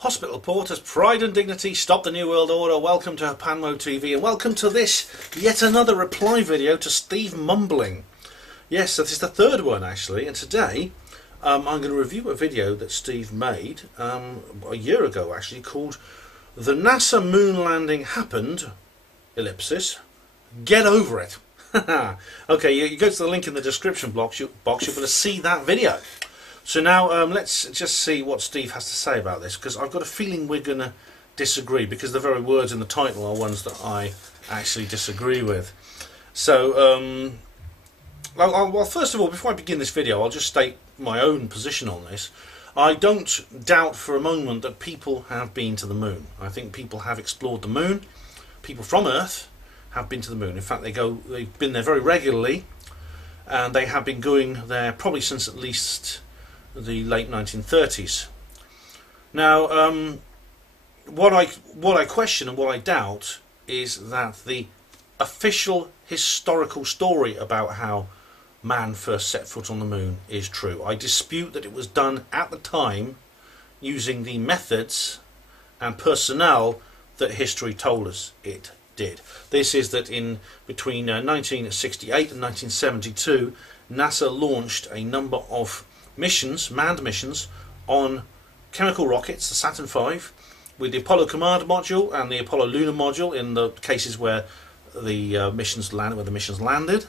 Hospital reporters, pride and dignity, stop the New World Order, welcome to Panmo TV, and welcome to this, yet another reply video to Steve Mumbling. Yes, this is the third one actually, and today I'm going to review a video that Steve made a year ago actually, called The NASA Moon Landing Happened, ellipsis, Get Over It. Okay, you go to the link in the description box, you're going to see that video. So now let's just see what Steve has to say about this, because I've got a feeling we're going to disagree, because the very words in the title are ones that I actually disagree with. So, well, first of all, before I begin this video, I'll just state my own position on this. I don't doubt for a moment that people have been to the moon. I think people have explored the moon. People from Earth have been to the moon. In fact, they've been there very regularly, and they have been going there probably since at least the late 1930s. Now, what I question and what I doubt is that the official historical story about how man first set foot on the moon is true. I dispute that it was done at the time using the methods and personnel that history told us it did. This is that in between 1968 and 1972, NASA launched a number of missions, manned missions, on chemical rockets, the Saturn V, with the Apollo Command Module and the Apollo Lunar Module in the cases where the missions landed.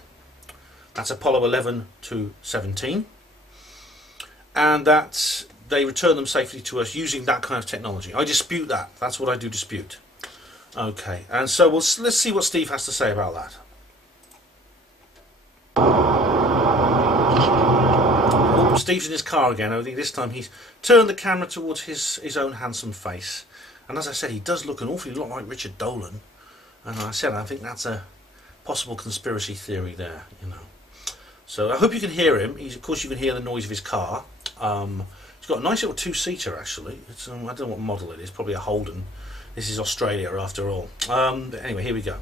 That's Apollo 11 to 17, and that they returned them safely to us using that kind of technology. I dispute that. That's what I do dispute. Okay, and so let's see what Steve has to say about that. Steve's in his car again. I think this time he's turned the camera towards his own handsome face, and as I said, he does look an awfully lot like Richard Dolan, and I think that's a possible conspiracy theory there, you know. So I hope you can hear him. Of course you can hear the noise of his car. He's got a nice little two-seater actually. It's I don't know what model it is, probably a Holden. This is Australia after all. But anyway, here we go.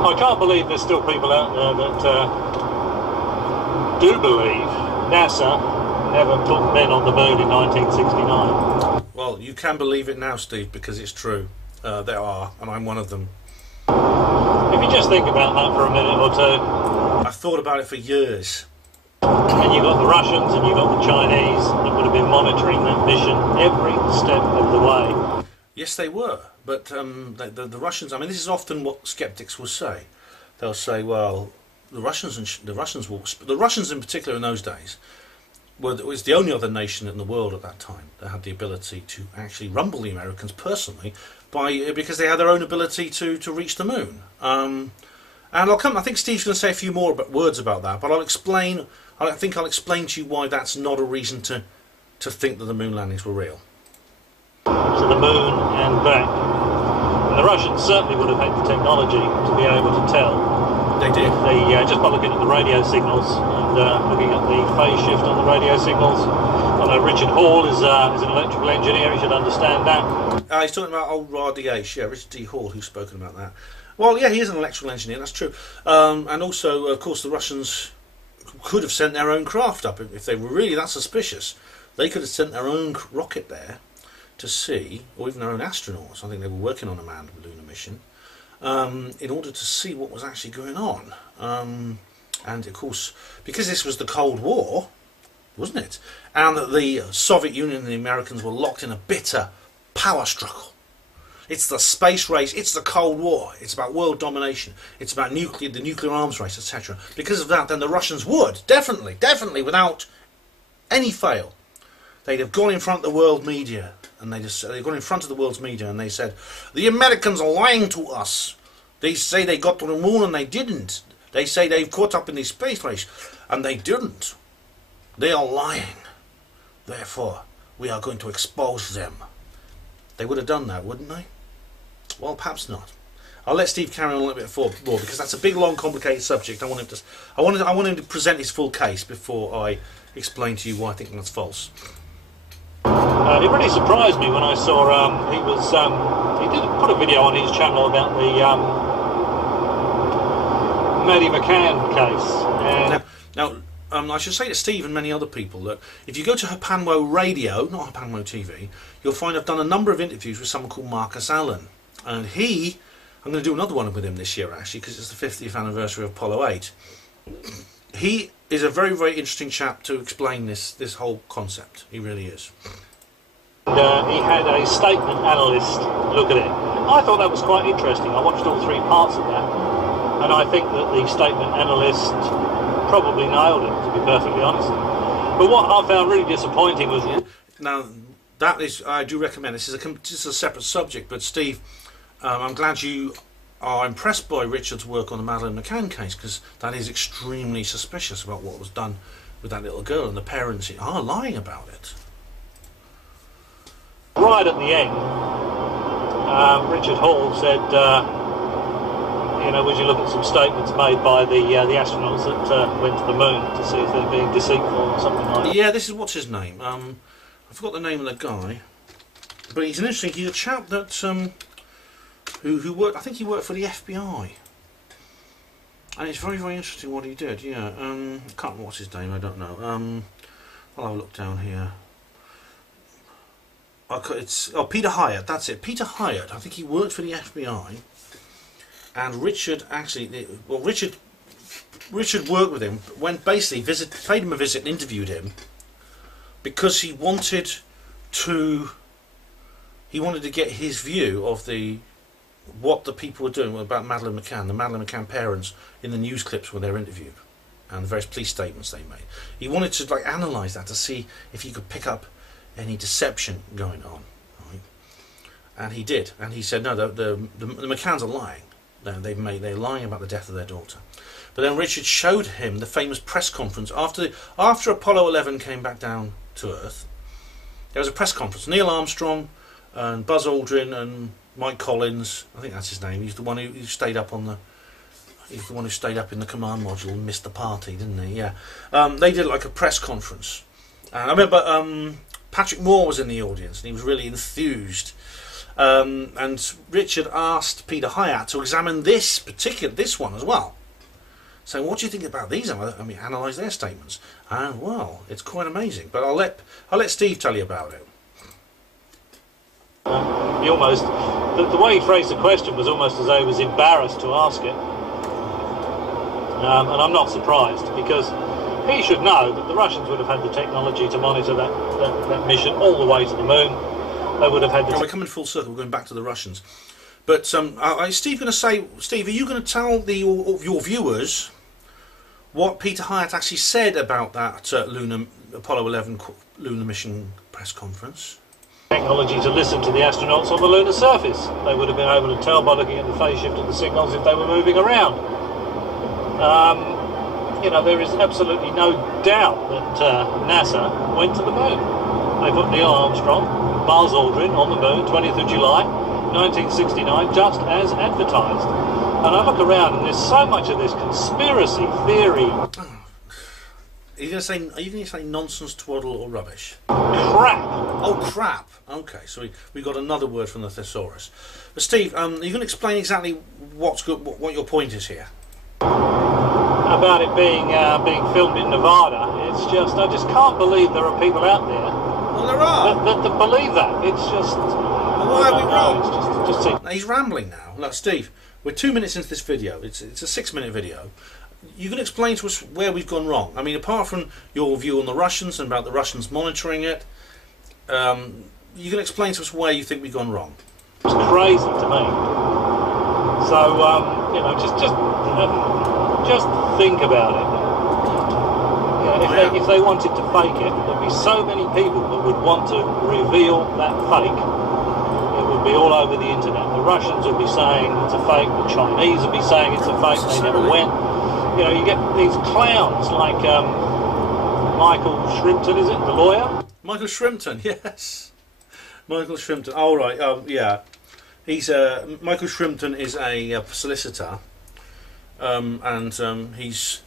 I can't believe there's still people out there that do believe NASA never put men on the moon in 1969. Well, you can believe it now, Steve, because it's true. There are, and I'm one of them. If you just think about that for a minute or two. I've thought about it for years. And you've got the Russians and you've got the Chinese that would have been monitoring that mission every step of the way. Yes, they were. But the Russians, I mean, this is often what skeptics will say. They'll say, well, the Russians in particular in those days, was the only other nation in the world at that time that had the ability to actually rumble the Americans personally, because they had their own ability to reach the moon. And I think Steve's going to say a few more words about that, but I think I'll explain to you why that's not a reason to think that the moon landings were real. To the moon and back. And the Russians certainly would have had the technology to be able to tell. They did. Just by looking at the radio signals and looking at the phase shift on the radio signals. I know Richard Hall is an electrical engineer, he should understand that. He's talking about old RDH, yeah, Richard D. Hall, who's spoken about that. Well, yeah, he is an electrical engineer, that's true. And also, of course, the Russians could have sent their own craft up. If they were really that suspicious, they could have sent their own rocket there to see, or even their own astronauts. I think they were working on a manned lunar mission, in order to see what was actually going on. And of course, because this was the Cold War, wasn't it? And that the Soviet Union and the Americans were locked in a bitter power struggle. It's the space race, it's the Cold War, it's about world domination, it's about the nuclear arms race, etc. Because of that, then the Russians would, definitely, without any fail, they'd have gone in front of the world media and they got in front of the world's media and they said, the Americans are lying to us. They say they got to the moon and they didn't. They say they've caught up in the space race and they didn't. They are lying. Therefore, we are going to expose them. They would have done that, wouldn't they? Well, perhaps not. I'll let Steve carry on a little bit more because that's a big, long, complicated subject. I want him to present his full case before I explain to you why I think that's false. It really surprised me when I saw he did put a video on his channel about the Maddie McCann case. Now, I should say to Steve and many other people that if you go to Hapanwo Radio, not Hapanwo TV, you'll find I've done a number of interviews with someone called Marcus Allen, and I'm going to do another one with him this year actually because it's the 50th anniversary of Apollo 8. He is a very, very interesting chap to explain this whole concept. He really is. He had a statement analyst look at it. I thought that was quite interesting. I watched all 3 parts of that, and I think that the statement analyst probably nailed it, to be perfectly honest. But what I found really disappointing was... Now, that is, I do recommend, this is a separate subject, but Steve, I'm glad you are impressed by Richard's work on the Madeleine McCann case, because that is extremely suspicious about what was done with that little girl, and the parents are lying about it. Right at the end, Richard Hall said, would you look at some statements made by the astronauts that went to the moon to see if they're being deceitful or something like that? Yeah, this is, what's his name? I forgot the name of the guy, but he's he's a chap that who worked. I think he worked for the FBI, and it's very, very interesting what he did. Yeah, I can't remember what's his name. I don't know. I'll have a look down here. It's Peter Hyatt. That's it, Peter Hyatt. I think he worked for the FBI. And Richard Richard worked with him, went basically paid him a visit and interviewed him because he wanted to get his view of what the people were doing about Madeleine McCann, the Madeleine McCann parents, in the news clips when they were interviewed and the various police statements they made. He wanted to analyse that to see if he could pick up any deception going on, right? And he did, and he said no, the McCanns are lying. They're lying about the death of their daughter. But then Richard showed him the famous press conference after Apollo 11 came back down to Earth. There was a press conference. Neil Armstrong and Buzz Aldrin and Mike Collins, I think that's his name. He's the one who stayed up in the command module and missed the party, didn't he? Yeah. They did like a press conference. And I remember Patrick Moore was in the audience and he was really enthused. And Richard asked Peter Hyatt to examine this one as well. So what do you think about these? Analyse their statements. And well, it's quite amazing. But I'll let Steve tell you about it. The way he phrased the question was almost as though he was embarrassed to ask it. And I'm not surprised, because he should know that the Russians would have had the technology to monitor that mission all the way to the moon. They would have had. We're coming full circle. We're going back to the Russians. But is Steve going to say? Steve, are you going to tell your viewers what Peter Hyatt actually said about that Apollo 11 lunar mission press conference? Technology to listen to the astronauts on the lunar surface. They would have been able to tell by looking at the phase shift of the signals if they were moving around. There is absolutely no doubt that NASA went to the moon. They put Neil Armstrong, Buzz Aldrin on the moon, 20th of July, 1969, just as advertised. And I look around and there's so much of this conspiracy theory. Are you going to say nonsense, twaddle, or rubbish? Crap. Oh, crap. Okay, so we got another word from the thesaurus. But Steve, are you going to explain exactly what your point is here? About it being filmed in Nevada. I just can't believe there are people out there. Well, there are. That believe that. It's just. Well, why are we wrong? Now, he's rambling now. Look, Steve, we're 2 minutes into this video. It's a 6-minute video. You can explain to us where we've gone wrong. I mean, apart from your view on the Russians and about the Russians monitoring it, you can explain to us where you think we've gone wrong. It's crazy to me. So just think about it. And if they wanted to fake it, there'd be so many people that would want to reveal that fake. It would be all over the internet. The Russians would be saying it's a fake, the Chinese would be saying it's a fake, they never went. You know, you get these clowns like Michael Shrimpton, is it, the lawyer? Michael Shrimpton, yes. Michael Shrimpton. Oh, right, yeah. He's Michael Shrimpton is a solicitor, and he's...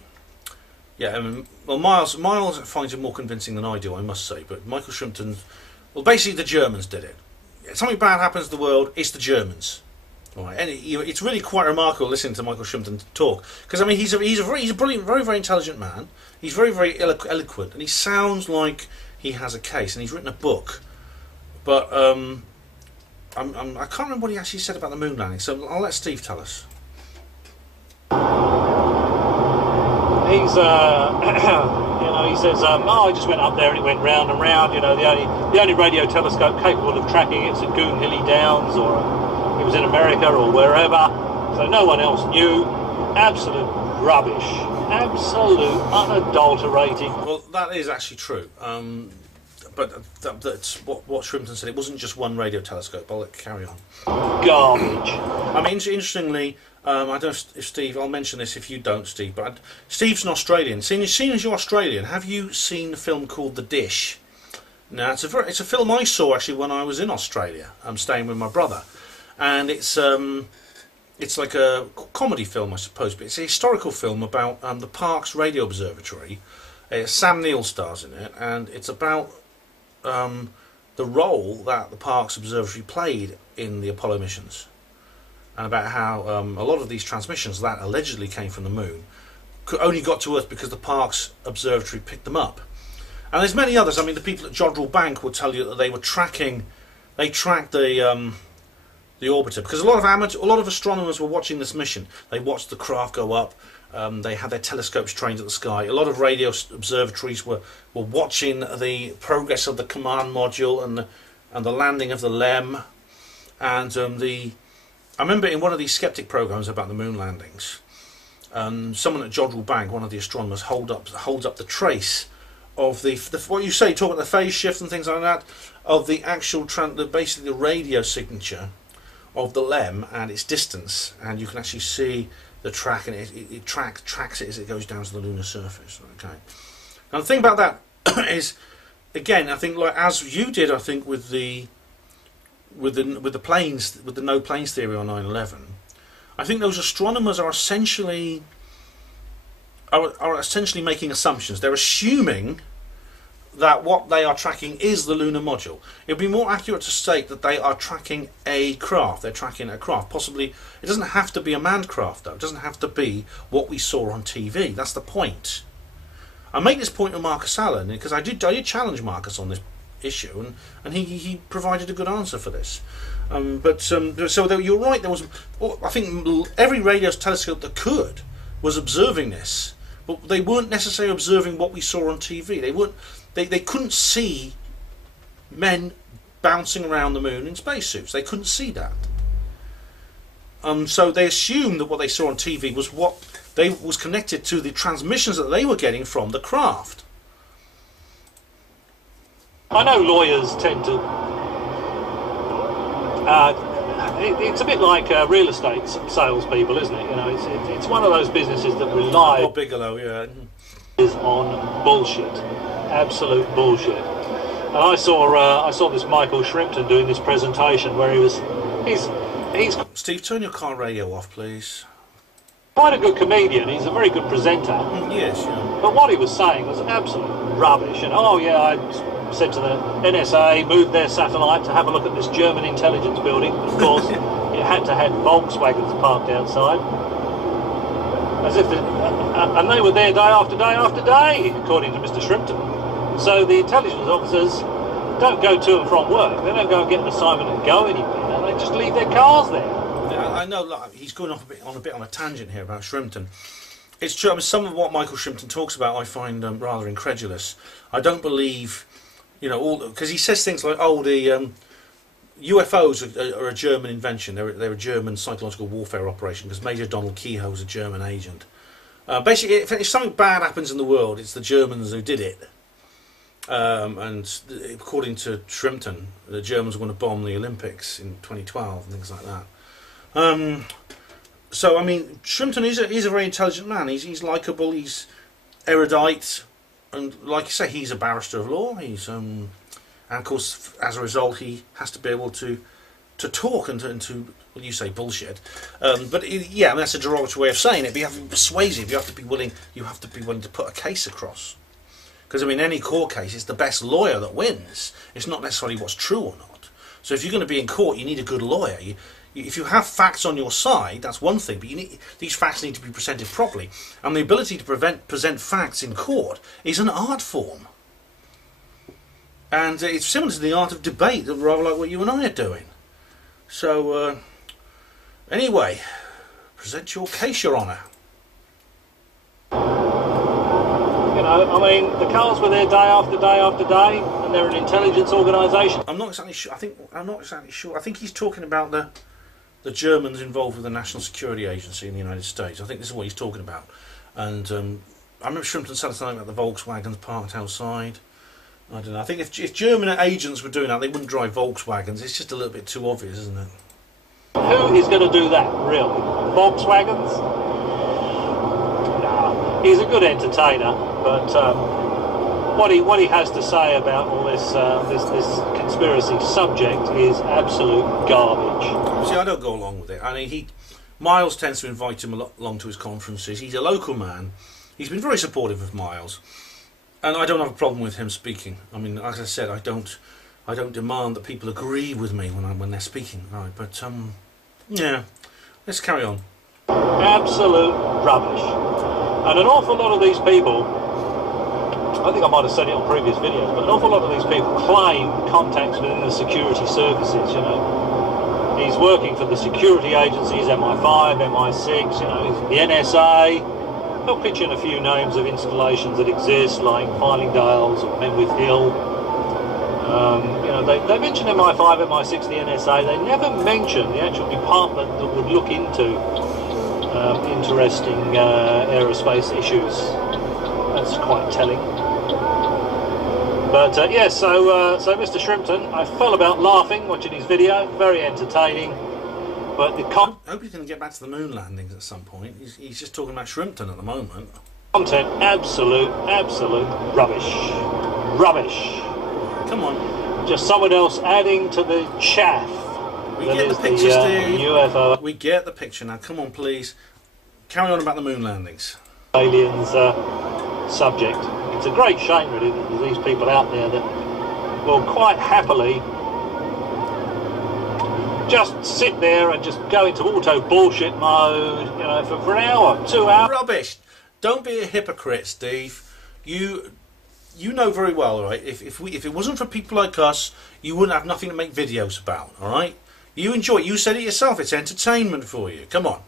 Yeah, well, Miles finds it more convincing than I do, I must say. But Michael Shrimpton, well, basically the Germans did it. If something bad happens to the world, it's the Germans. All right, and it's really quite remarkable listening to Michael Shrimpton talk, because I mean he's a brilliant, very very intelligent man. He's very very eloquent, and he sounds like he has a case, and he's written a book. But I can't remember what he actually said about the moon landing, so I'll let Steve tell us. He's, you know, he says, oh, I just went up there and it went round and round. You know, the only radio telescope capable of tracking it's at Goonhilly Downs, or it was in America or wherever. So no one else knew. Absolute rubbish. Absolute, unadulterated. Well, that is actually true. But that's what Shrimpton said. It wasn't just one radio telescope. I'll let carry on. Garbage. I mean, interestingly, I don't know if Steve, I'll mention this if you don't, Steve, but Steve's an Australian. Seeing as you're Australian, have you seen a film called The Dish? Now, it's a film I saw actually when I was in Australia. I'm staying with my brother, and it's like a comedy film, I suppose, but it's a historical film about the Parkes Radio Observatory. Sam Neill stars in it, and it's about the role that the Parkes Observatory played in the Apollo missions, and about how a lot of these transmissions that allegedly came from the moon only got to Earth because the Parkes Observatory picked them up. And there's many others. I mean, the people at Jodrell Bank will tell you that they tracked the orbiter, because a lot of astronomers were watching this mission. They watched the craft go up. They had their telescopes trained at the sky. A lot of radio observatories were watching the progress of the command module and the landing of the LEM. And I remember in one of these skeptic programs about the moon landings, someone at Jodrell Bank, one of the astronomers, holds up the trace of the what you say, talking about the phase shift and things like that, of the actual basically the radio signature of the LEM and its distance, and you can actually see the track, and it tracks it as it goes down to the lunar surface. Okay, and the thing about that is, again, I think, like as you did, I think with the planes, with the no planes theory on 9/11, I think those astronomers are essentially making assumptions. They're assuming that what they are tracking is the lunar module. It would be more accurate to state that they are tracking a craft. They're tracking a craft. Possibly, it doesn't have to be a manned craft, though. It doesn't have to be what we saw on TV. That's the point. I make this point with Marcus Allen because I did challenge Marcus on this issue, and he provided a good answer for this. So you're right. There was, I think, every radio telescope that could was observing this, but they weren't necessarily observing what we saw on TV. They couldn't see men bouncing around the moon in spacesuits. They couldn't see that. So they assumed that what they saw on TV was connected to the transmissions that they were getting from the craft. I know lawyers tend to... it's a bit like real estate salespeople, isn't it? You know, it's one of those businesses that rely... Or Bigelow, yeah. ...is on bullshit. Absolute bullshit. And I saw this Michael Shrimpton doing this presentation where he's Steve, turn your car radio off, please. Quite a good comedian. He's a very good presenter. Yes, yeah. But what he was saying was absolute rubbish. And oh yeah, I said to the NSA, move their satellite to have a look at this German intelligence building. Of course, it had to have Volkswagens parked outside. As if and they were there day after day after day, according to Mr. Shrimpton. So the intelligence officers don't go to and from work. They don't go and get an assignment and go anywhere. They just leave their cars there. Yeah, I know. Look, he's going off a bit on a tangent here about Shrimpton. It's true. I mean, some of what Michael Shrimpton talks about, I find rather incredulous. I don't believe, because he says things like, "Oh, the UFOs are a German invention. They're a German psychological warfare operation because Major Donald Kehoe was a German agent." Basically, if something bad happens in the world, it's the Germans who did it. And according to Shrimpton, the Germans were going to bomb the Olympics in 2012 and things like that. So, I mean, Shrimpton is a very intelligent man. He's likeable, he's erudite, and like you say, he's a barrister of law. He's and of course, as a result, he has to be able to talk and to well, you say bullshit, but yeah, I mean, that's a derogatory way of saying it. But you have to be persuasive. You have to be willing. You have to be willing to put a case across. Because I mean, any court case, it's the best lawyer that wins. It's not necessarily what's true or not. So if you're going to be in court, you need a good lawyer. If you have facts on your side, that's one thing, but these facts need to be presented properly. And the ability to present facts in court is an art form. And it's similar to the art of debate, rather like what you and I are doing. So, anyway, present your case, Your Honour. You know, I mean, the Carls were there day after day after day, and they're an intelligence organisation. I'm not exactly sure. I'm not exactly sure. I think he's talking about the Germans involved with the National Security Agency in the United States. I think this is what he's talking about. And I remember Shrimpton said something about the Volkswagens parked outside. I don't know. I think if German agents were doing that, they wouldn't drive Volkswagens. It's just a little bit too obvious, isn't it? Who is going to do that, really? Volkswagens? Nah. He's a good entertainer, but what he has to say about all this conspiracy subject is absolute garbage. See, I don't go along with it. I mean, Miles tends to invite him along to his conferences. He's a local man. He's been very supportive of Miles, and I don't have a problem with him speaking. I mean, as I said, I don't demand that people agree with me when they're speaking, right? But yeah, let's carry on. Absolute rubbish. And an awful lot of these people, I think I might have said it on previous videos, but an awful lot of these people claim contacts within the security services, you know. He's working for the security agencies, MI5, MI6, you know, the NSA. They'll pitch in a few names of installations that exist, like Fylingdales or Menwith Hill. You know, they mention MI5, MI6, the NSA. They never mention the actual department that would look into interesting aerospace issues. That's quite telling. But yeah, so Mr. Shrimpton, I fell about laughing watching his video. Very entertaining. But the I hope he's going to get back to the moon landings at some point. He's just talking about Shrimpton at the moment. Content, absolute rubbish. Rubbish. Come on. Just someone else adding to the chaff. We get the picture, Steve. UFO. We get the picture now. Come on, please. Carry on about the moon landings. Aliens subject. It's a great shame, really, that there's these people out there that will quite happily just sit there and just go into auto bullshit mode, you know, for an hour, 2 hours. Rubbish. Don't be a hypocrite, Steve. You know very well, right? If it wasn't for people like us, you wouldn't have nothing to make videos about, all right? You enjoy it. You said it yourself. It's entertainment for you. Come on.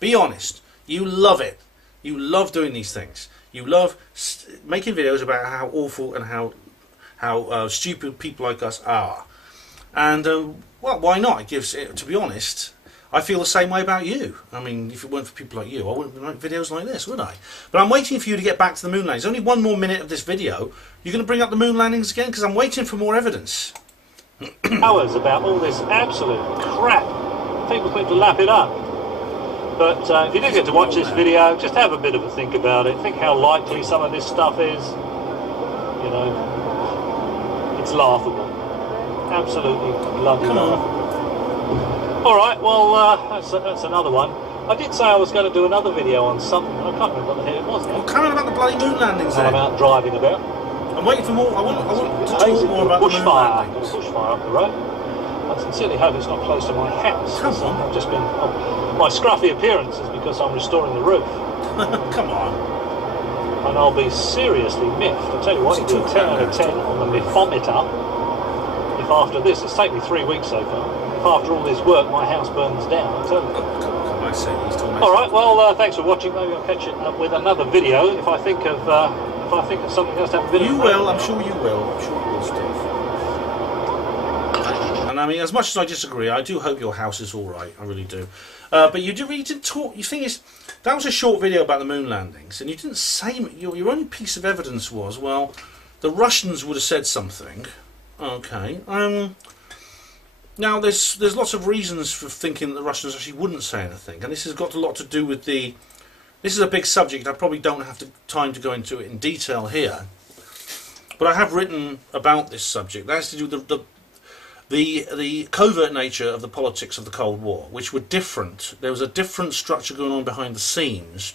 Be honest. You love it. You love doing these things. You love making videos about how awful and how stupid people like us are. And, well, why not? It gives, to be honest, I feel the same way about you. I mean, if it weren't for people like you, I wouldn't make videos like this, would I? But I'm waiting for you to get back to the moon landings. Only one more minute of this video. You're going to bring up the moon landings again? Because I'm waiting for more evidence. Hours about all this absolute crap. People think to lap it up. But if you do get to watch this video, just have a bit of a think about it. Think how likely some of this stuff is. You know, it's laughable. Absolutely bloody laughable. Alright, well, that's another one. I did say I was going to do another video on something. I can't remember what the hell it was now. Well, carry on about the bloody moon landings then. I'm out driving about. I'm waiting for more. I want to talk more about the moon landings. Bushfire up the road. I sincerely hope it's not close to my house. Come on. I've just been... my scruffy appearance is because I'm restoring the roof. Come on. And I'll be seriously miffed. I'll tell you what, you do a 10 out of 10 on the miffometer. If after this, it's taken me 3 weeks so far, if after all this work my house burns down, I'll tell you. Come on, I see. He's talking about... Alright, well, thanks for watching. Maybe I'll catch it up with another video if I think of something else to have a video. You will, I'm sure you will. I'm sure you will, Steve. And And I mean, as much as I disagree, I do hope your house is all right. I really do. But you did talk. The thing is, that was a short video about the moon landings, and you didn't say your only piece of evidence was, well, the Russians would have said something. Okay. Now there's lots of reasons for thinking that the Russians actually wouldn't say anything, and this has got a lot to do with the. This is a big subject. I probably don't have time to go into it in detail here, but I have written about this subject. That has to do with the covert nature of the politics of the Cold War, which were different. There was a different structure going on behind the scenes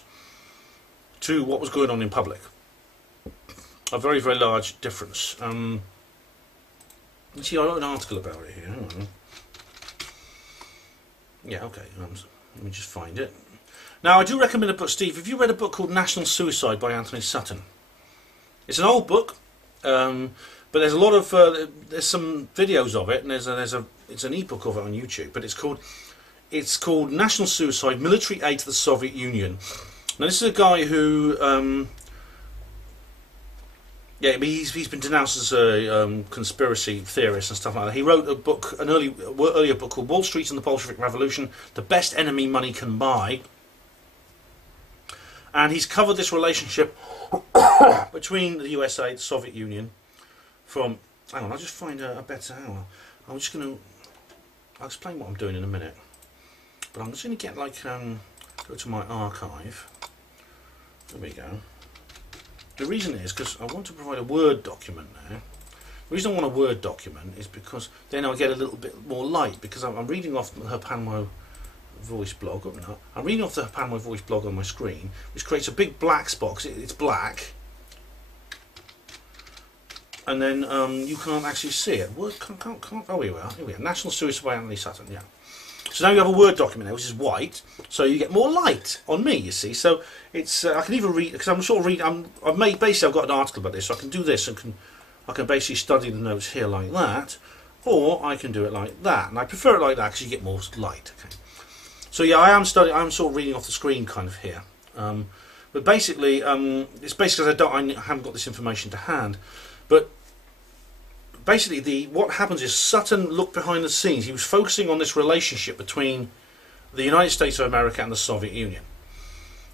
to what was going on in public. A very, very large difference. See, I wrote an article about it here. Hang on. Yeah, okay. Let me just find it. Now, I do recommend a book, Steve. Have you read a book called National Suicide by Anthony Sutton? It's an old book, but there's a lot of there's some videos of it, and it's an ebook of it on YouTube. But it's called National Suicide: Military Aid to the Soviet Union. Now, this is a guy who. Yeah, he's been denounced as a conspiracy theorist and stuff like that. He wrote a book, an earlier book called Wall Street and the Bolshevik Revolution: The Best Enemy Money Can Buy. And he's covered this relationship between the USA and the Soviet Union from... Hang on, I'll just find a better hour. I'm just going to... I'll explain what I'm doing in a minute. But I'm just going to get, like, go to my archive. There we go. The reason is because I want to provide a Word document now. The reason I want a Word document is because then I'll get a little bit more light, because I'm reading off her Panmo Voice blog. I'm reading off the Panmo Voice blog on my screen, which creates a big black box. It's black, and then you can't actually see it. Word can't. Oh, here we are. Here we are. National Suicide by Anthony Sutton. Yeah. So now you have a Word document there, which is white, so you get more light on me. You see, so it's I can even read, because I'm sort of reading. Basically I've got an article about this, so I can do this and I can basically study the notes here like that, or I can do it like that, and I prefer it like that because you get more light. Okay. So yeah, I'm sort of reading off the screen kind of here, but basically it's basically because I haven't got this information to hand, but. Basically, what happens is Sutton looked behind the scenes. He was focusing on this relationship between the United States of America and the Soviet Union,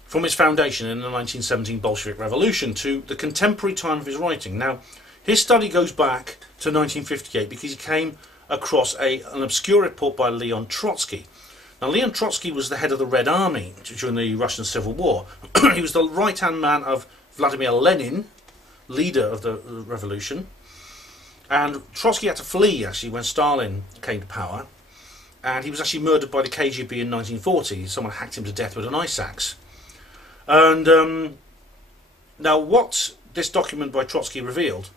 from its foundation in the 1917 Bolshevik Revolution to the contemporary time of his writing. Now, his study goes back to 1958 because he came across an obscure report by Leon Trotsky. Now, Leon Trotsky was the head of the Red Army during the Russian Civil War. He was the right-hand man of Vladimir Lenin, leader of the revolution. And Trotsky had to flee, actually, when Stalin came to power. And he was actually murdered by the KGB in 1940. Someone hacked him to death with an ice axe. And now what this document by Trotsky revealed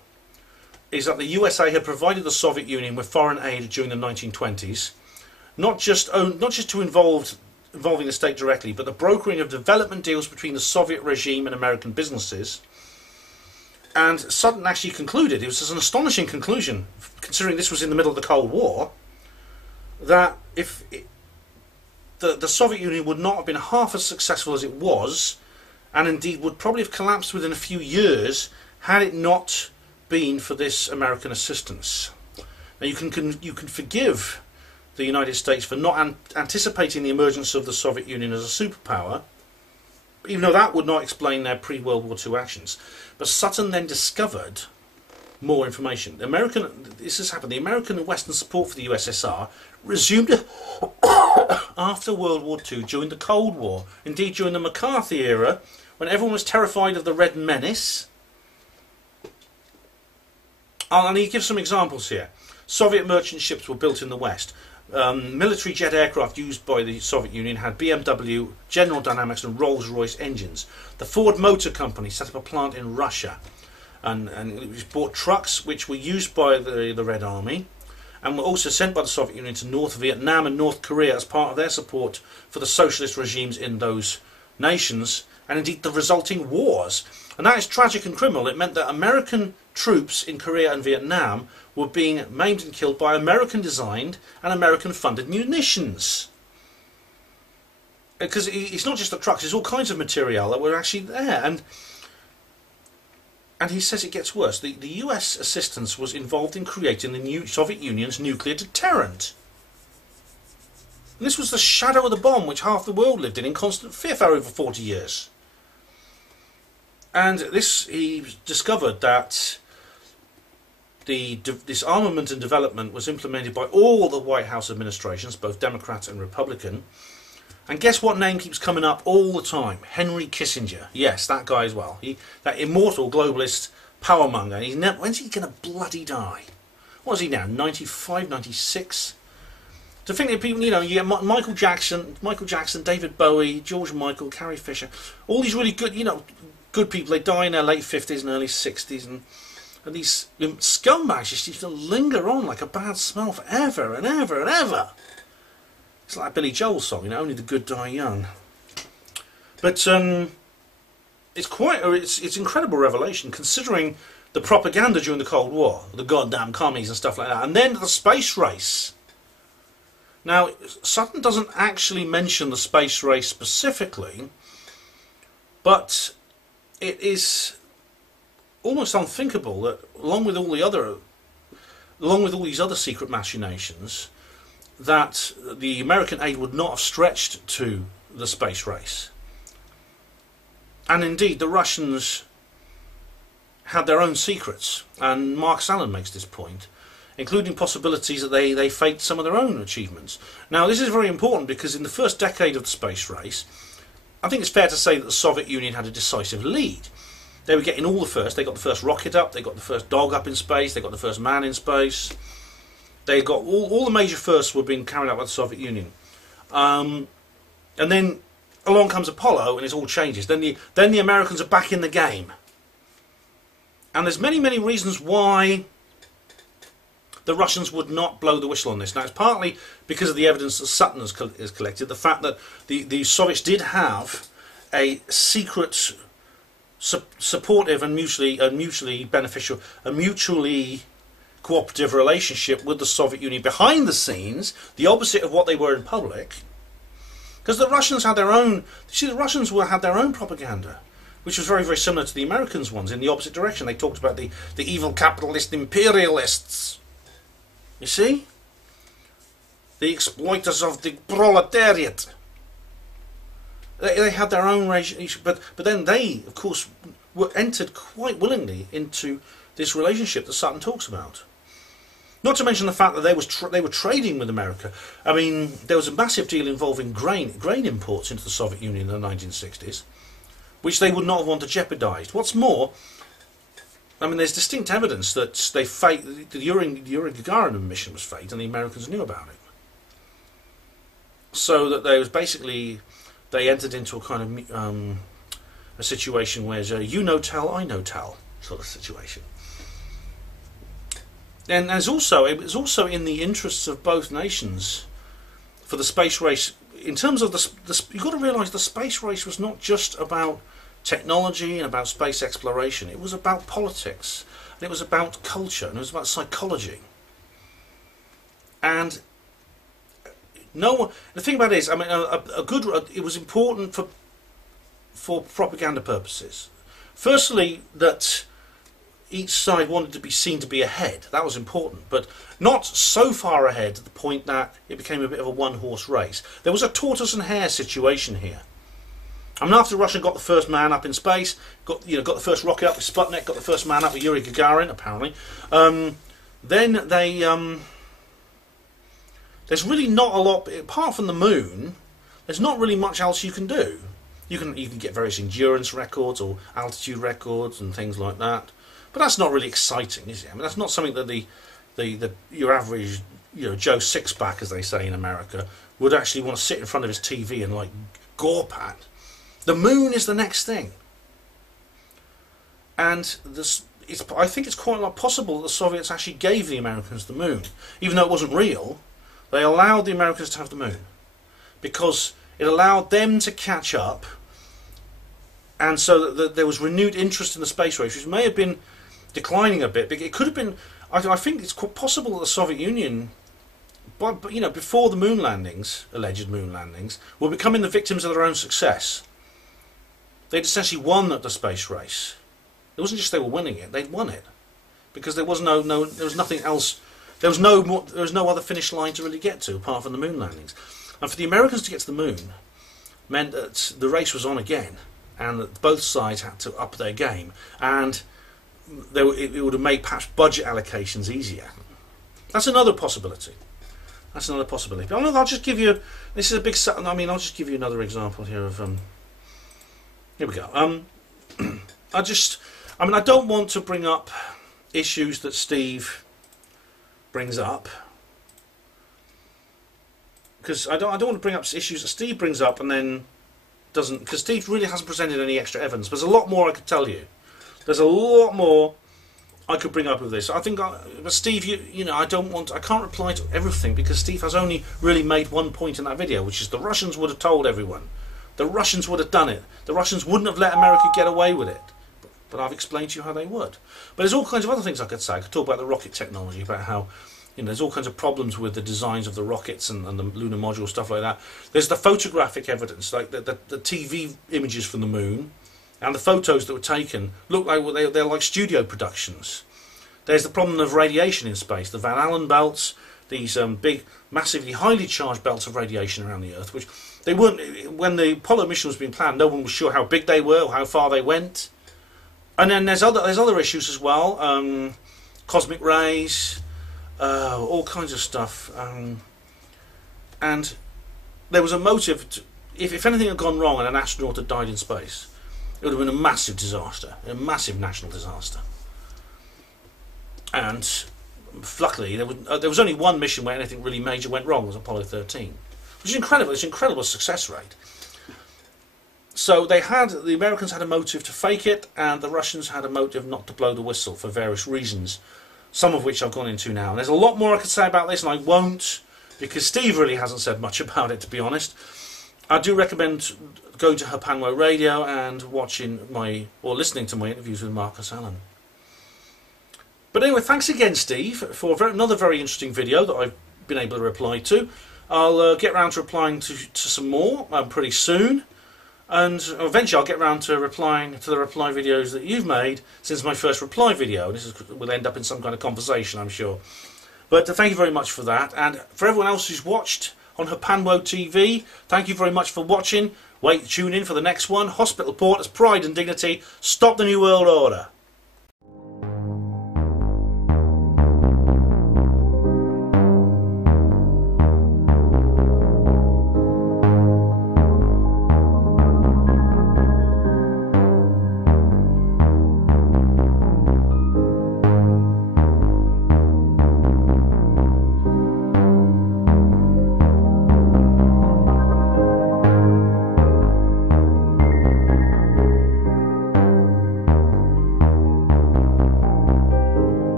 is that the USA had provided the Soviet Union with foreign aid during the 1920s, not just to involving the state directly, but the brokering of development deals between the Soviet regime and American businesses. And Sutton actually concluded, it was an astonishing conclusion, considering this was in the middle of the Cold War, that if the Soviet Union would not have been half as successful as it was, and indeed would probably have collapsed within a few years had it not been for this American assistance. Now you can forgive the United States for not anticipating the emergence of the Soviet Union as a superpower, even though that would not explain their pre-World War II actions. But Sutton then discovered more information. This has happened. The American and Western support for the USSR resumed after World War II during the Cold War. Indeed, during the McCarthy era, when everyone was terrified of the Red Menace. And he gives some examples here. Soviet merchant ships were built in the West. Military jet aircraft used by the Soviet Union had BMW, General Dynamics and Rolls-Royce engines. The Ford Motor Company set up a plant in Russia, and it bought trucks which were used by the Red Army and were also sent by the Soviet Union to North Vietnam and North Korea as part of their support for the socialist regimes in those nations, and indeed the resulting wars. And that is tragic and criminal. It meant that American troops in Korea and Vietnam were being maimed and killed by American-designed and American-funded munitions. Because it's not just the trucks, it's all kinds of material that were actually there. And And he says it gets worse. The US assistance was involved in creating the new Soviet Union's nuclear deterrent. And this was the shadow of the bomb which half the world lived in constant fear for over 40 years. And this, he discovered that this armament and development was implemented by all the White House administrations, both Democrat and Republican. And guess what name keeps coming up all the time? Henry Kissinger. Yes, that guy as well. That immortal globalist powermonger. When's he going to bloody die? What is he now? 95, 96? To think that people, you get Michael Jackson, David Bowie, George Michael, Carrie Fisher, all these really good, good people. They die in their late 50s and early 60s, and these scumbags just used to linger on like a bad smell forever and ever and ever. It's like a Billy Joel song, only the good die young. But it's incredible revelation considering the propaganda during the Cold War, the goddamn commies and stuff like that, and then the space race. Now, Sutton doesn't actually mention the space race specifically, but it is almost unthinkable that along with all these other secret machinations, that the American aid would not have stretched to the space race. And indeed, the Russians had their own secrets, and Mark Sallen makes this point, including possibilities that they faked some of their own achievements. Now, this is very important because in the first decade of the space race, I think it's fair to say that the Soviet Union had a decisive lead. They were getting all the first. They got the first rocket up, they got the first dog up in space, they got the first man in space. They got all the major firsts were being carried out by the Soviet Union. And then along comes Apollo and it all changes. Then the Americans are back in the game. And there's many, many reasons why the Russians would not blow the whistle on this. Now, it's partly because of the evidence that Sutton has collected, the fact that the Soviets did have a secret, supportive and mutually beneficial, a mutually cooperative relationship with the Soviet Union behind the scenes, the opposite of what they were in public. Because the Russians had their own, had their own propaganda, which was very, very similar to the Americans' ones in the opposite direction. They talked about the evil capitalist imperialists. You see? The exploiters of the proletariat. They had their own regime, but then they, of course, were entered quite willingly into this relationship that Sutton talks about. Not to mention the fact that they were trading with America. I mean, there was a massive deal involving grain imports into the Soviet Union in the 1960s, which they would not have wanted jeopardised. What's more, I mean, there's distinct evidence that the Yuri Gagarin mission was faked, and the Americans knew about it. So that there was basically, they entered into a kind of a situation where you no tell, I no tell sort of situation. And it was also in the interests of both nations for the space race. In terms of you've got to realise the space race was not just about technology and about space exploration. It was about politics, and it was about culture, and it was about psychology. And the thing about it is, I mean, it was important for propaganda purposes. Firstly, that each side wanted to be seen to be ahead. That was important, but not so far ahead to the point that it became a bit of a one-horse race. There was a tortoise and hare situation here. I mean, after Russia got the first man up in space, got the first rocket up with Sputnik, got the first man up with Yuri Gagarin, apparently, then they there's really not a lot apart from the moon. There's not really much else you can do. You can get various endurance records or altitude records and things like that. But that's not really exciting, is it? I mean, that's not something that your average, Joe Sixpack, as they say in America, would actually want to sit in front of his TV and like gawp at. The moon is the next thing, and I think it's quite a lot possible that the Soviets actually gave the Americans the moon, even though it wasn't real. They allowed the Americans to have the moon because it allowed them to catch up, and so that there was renewed interest in the space race, which may have been declining a bit. But it could have been. I think it's quite possible that the Soviet Union, but before the moon landings, alleged moon landings, were becoming the victims of their own success. They'd essentially won the space race, It wasn't just they were winning it; they'd won it because there was there was nothing else. There was no other finish line to really get to apart from the moon landings. And for the Americans to get to the moon meant that the race was on again, and that both sides had to up their game, and it would have made perhaps budget allocations easier. That's another possibility. That's another possibility. But I'll just give you. This is a big. I mean, I'll just give you another example here of. Here we go. I don't want to bring up issues that Steve brings up, because I don't want to bring up issues that Steve brings up and then doesn't, because Steve really hasn't presented any extra evidence. There's a lot more I could tell you. There's a lot more I could bring up with this. I think, but Steve, you know, I can't reply to everything because Steve has only really made one point in that video, which is the Russians would have told everyone. The Russians would have done it. The Russians wouldn't have let America get away with it. But I've explained to you how they would. But there's all kinds of other things I could say. I could talk about the rocket technology, about how, you know, there's all kinds of problems with the designs of the rockets and the lunar module, stuff like that. There's the photographic evidence, like the TV images from the moon, and the photos that were taken look like they're like studio productions. There's the problem of radiation in space, the Van Allen belts, these big, massively, highly charged belts of radiation around the Earth, which they weren't, when the Apollo mission was being planned, no one was sure how big they were or how far they went. And then there's other issues as well, cosmic rays, all kinds of stuff, and there was a motive. If anything had gone wrong and an astronaut had died in space, it would have been a massive disaster, a massive national disaster. And luckily, there was only one mission where anything really major went wrong. It was Apollo 13, which is incredible. It's an incredible success rate. So the Americans had a motive to fake it, and the Russians had a motive not to blow the whistle for various reasons, some of which I've gone into now. And there's a lot more I could say about this, and I won't, because Steve really hasn't said much about it, to be honest. I do recommend going to Hapanwo Radio and listening to my interviews with Marcus Allen. But anyway, thanks again, Steve, for another very interesting video that I've been able to reply to. I'll get round to replying to some more pretty soon. And eventually I'll get round to replying to the reply videos that you've made since my first reply video. This will end up in some kind of conversation, I'm sure. But thank you very much for that. And for everyone else who's watched on Hapanwo TV, thank you very much for watching. Tune in for the next one. Hospital Porters, Pride and Dignity. Stop the New World Order.